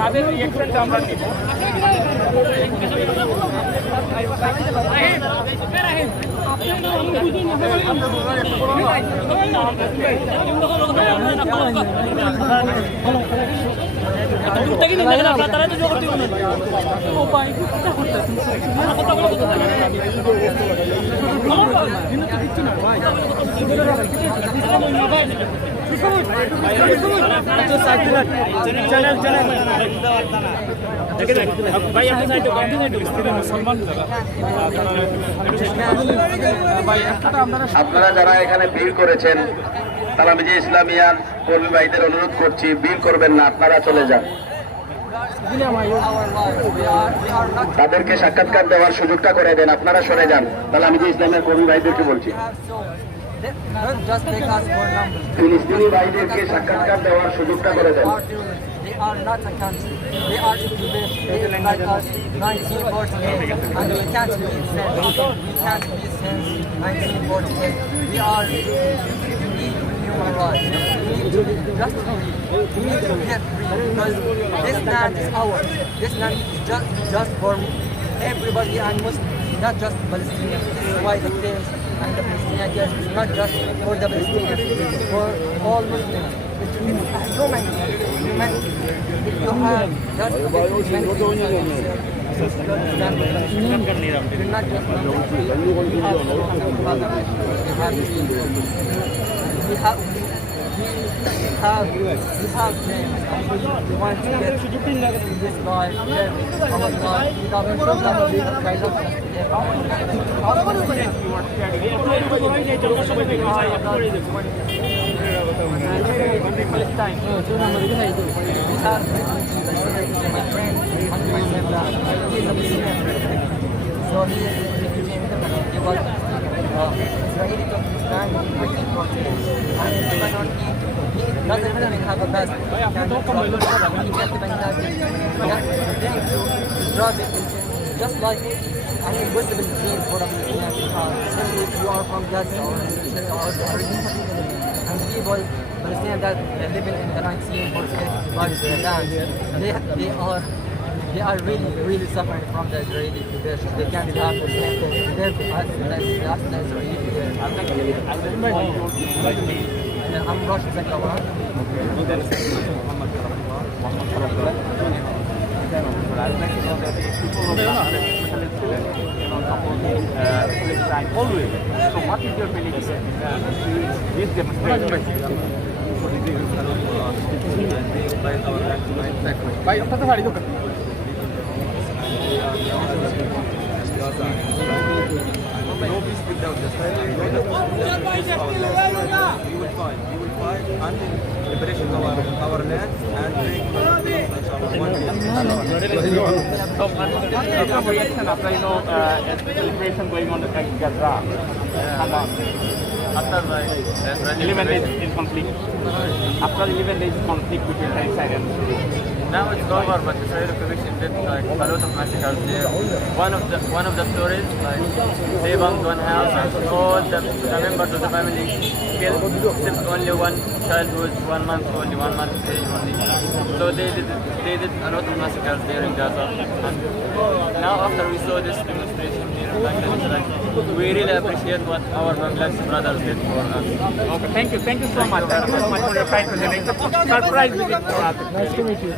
তাদের রিঅ্যাকশনটা আমরা নিব। আপনারা যারা এখানে ভিড় করেছেন তালামিজি ইসলামিয়ার কর্মী ভাইদের অনুরোধ করছি, ভিড় করবেন না, আপনারা চলে যান। তাদেরকে সাক্ষাৎকার দেওয়ার সুযোগটা করে দেন, আপনারা সরে যান। তালামিজি ইসলামিয়ার কর্মী ভাইদেরকে বলছি, ফিলিস্তিনি ভাইদেরকে সাক্ষাৎকার দেওয়ার সুযোগটা করে দেন। They are not a country. They are like us 1948, and we can't be since. We can't be since 1948. We need human rights. We need to be just free. We need to get free because this land is ours. This land is just for everybody and Muslims, not just Palestinians. This is why the claims and the Palestinian case is not just for the Palestinians. It's for all Muslims. It's humanity. If you have just we have dreams. We want to get this life, our life, without so he became independent. He was Israeli to Pakistan in 1948. And Lebanon, he doesn't really have a best. He get the Bangladesh. Then to draw the just like an invisible dream for a Palestinian, especially if you are from Gaza or the Arabia. And people, Palestinians that living in the 1948 bodies in the land, they are really suffering from the Israeli occupation. They can't have the same thing. They live as the Israeli occupation. I'm Rashid Zakawan. I'd like to know that people of Palestine always. So what is your feeling this demonstration? No peace without justice. We will fight until liberation of our land and bring some reaction after celebration going on in Gaza. After 11 days in conflict. After 11 days conflict between Israel and now it's over, but Israeli occupation did like a lot of massacres there. One of the stories, like they bombed one house and all the members of the family killed, except only one child who was 1 month only, 1 month age only. So they did a lot of massacres there in Gaza. And now after we saw this demonstration here in Bangladesh, like, we really appreciate what our Bangladeshi brothers did for us. Okay, thank you so much. Thank you so much for your kind presentation. Surprise visit for us. Nice to meet you.